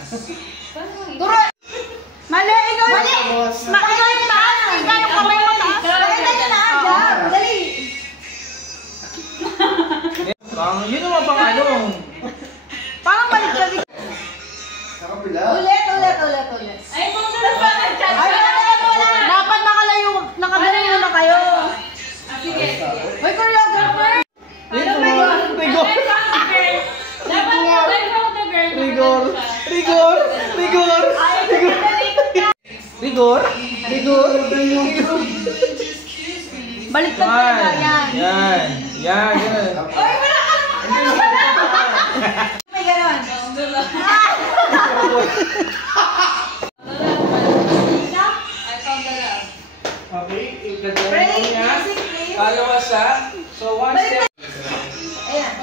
Turo! Mali! Ikaw! Mali! Ikaw yung taas! Ikaw yung kamay mo taas! Maganda yung taas! Dali! Yun naman pang ano. Parang balik ka dito. Nakapila? Ulit! Ay, kung saan ba nag-chat? Dapat nakalayo na kayo. Sige. May choreographer! Rigor. Balik ka talaga yan. Yan. Ay, wala ka! May ganon. Okay, i-gagawin mo niya. Kalawasa. So, one step.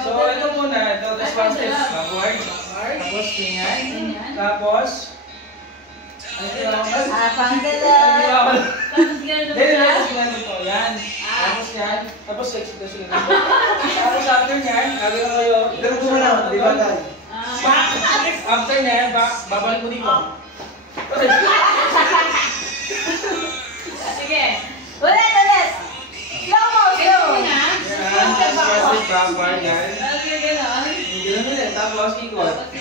So, ito muna. Tapos one step backward. Tapos, tingnan. Tapos, Tapos exit. Tapos after nyan, gagawin mo kayo. Ganun ko na, di ba tayo? After nyan, babalik mo dito. Sige. Ulit! Slow motion! Backward yan. Okay, gano'n. Ganun ulit. Tapos ikot. Di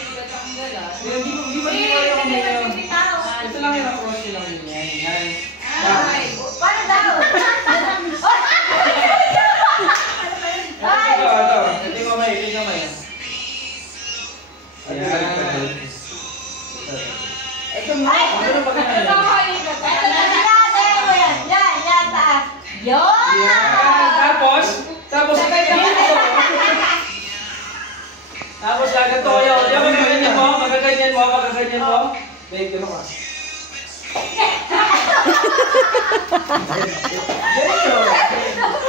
ba yung ngayon? Ito lang yung across yun lang din yan. Yan. Paano daw? Ito yung kamay. Ayan. Ito mo. Ano pa kaya yan? Yan, taas. Yun! Tapos tapos gaganto kayo. Yan, magaganyan mo. Wait, gano'n ka.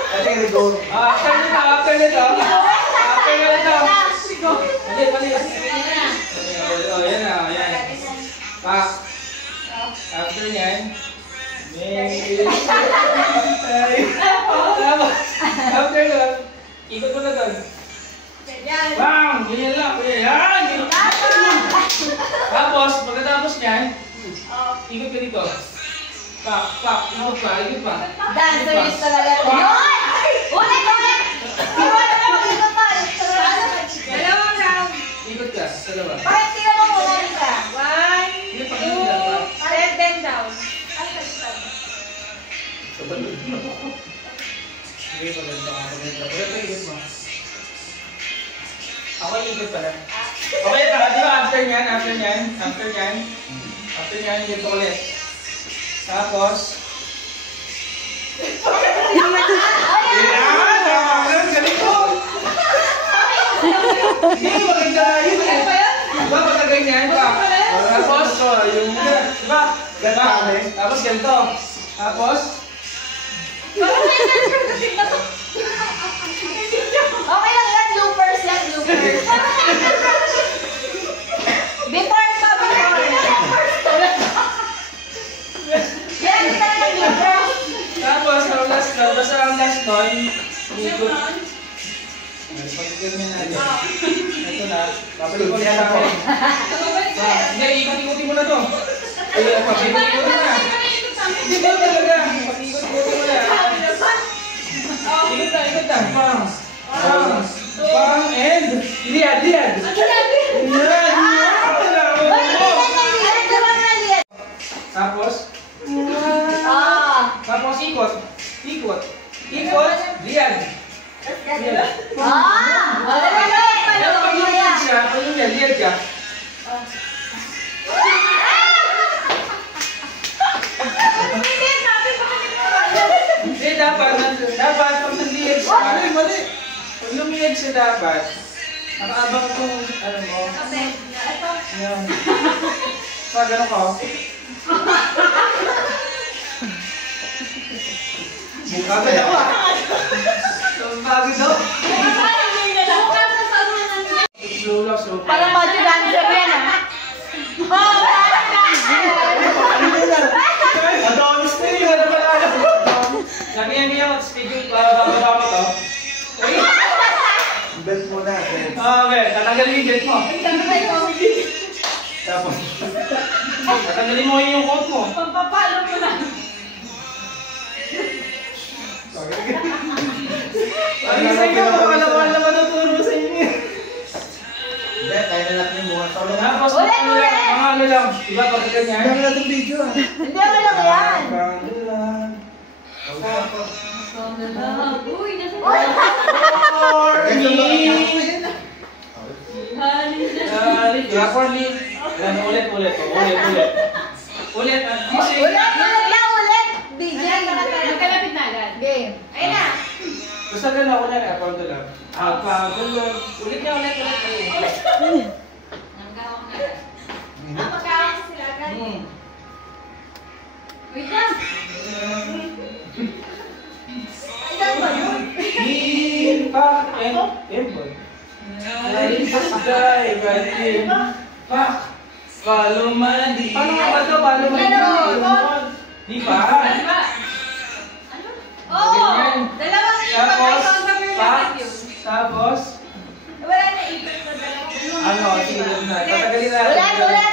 After nito. Mali. Yan na. After nyan, after nun, ikot mo na doon. Bang! Ganyan lang. Yan! Tapos, pagkatapos nyan, ikot ka dito. Ikot pa. Dancerist talaga. Yun! Ulit! Ikot pa. Dalawang round. Ikot ka, dalawa. Bakit tira mo muna nila? 1, 2, 7 down. Sige, paganda ka. Ikot mo. Ako ikot pala. Okay, di ba after nyan, dito ulit. Tapos, galing ko! Hindi, maganda yun eh. Diba, pagkaganyan pa. Tapos, diba, tapos ganito. Tapos, Okay lang yan, loopers. Before ka, Yan, kita na loopers. tapos, ang last nun, ikot. Pagkaganyan natin. Ito na, babalik ko na ako. Hindi, ikot-ikutin mo na to. Pag-ikot-ikutin mo na. Hindi ba talaga? Pag-ikot-ikutin mo na. Ikot na. Bang and liad. Yan. Tapos ikot. Liad. Pero pag liad siya, liad ka. Hindi, dapat pag nag-liad siya. Mali. Pag lumiyad siya dapat, nakaabang kung ano mo. Yan. Pa, gano'n ko. Mukha ka daw. Pagod daw. Slow lang. Parang macho dancer yan Adonis na yun. Sabi niya mag-schedule bababa mo to. Bet mo na. Okay, tatanggalin yung bet mo. Tapos, Tatanggalin mo yung coat mo. Pampapalo mo na. Ay, sa inyo, makakalaman na matuturo sa inyo. Hindi, kaya na natin yung mga solo. Tapos, Ulit, ano ulit. lang, mga ano lang. Diba, pag ganyan? Kaya na itong video ah. Hindi ako lang yan. Uy, nasa Uy! Corny. Yan, ulit. Ulit. Ulit. Ulit lang, ulit. DJ. Nagkalapit na agad. Game. Ayun na. Basta ganun ako na, apagod lang. Apagod. Ulit. Nanggawak na agad. Magkawak sila agad. Wait lang. Ilan ba yun? Palumadi. Paano nga ba ito? Palumadi. Di ba? Ano ba? Ano? Oo! Dalawang Tapos, ipag-ipag yun. Tapos, Wala na ipag na dalawang. ano, sige na. Tatagalin natin. Ulit, ulit.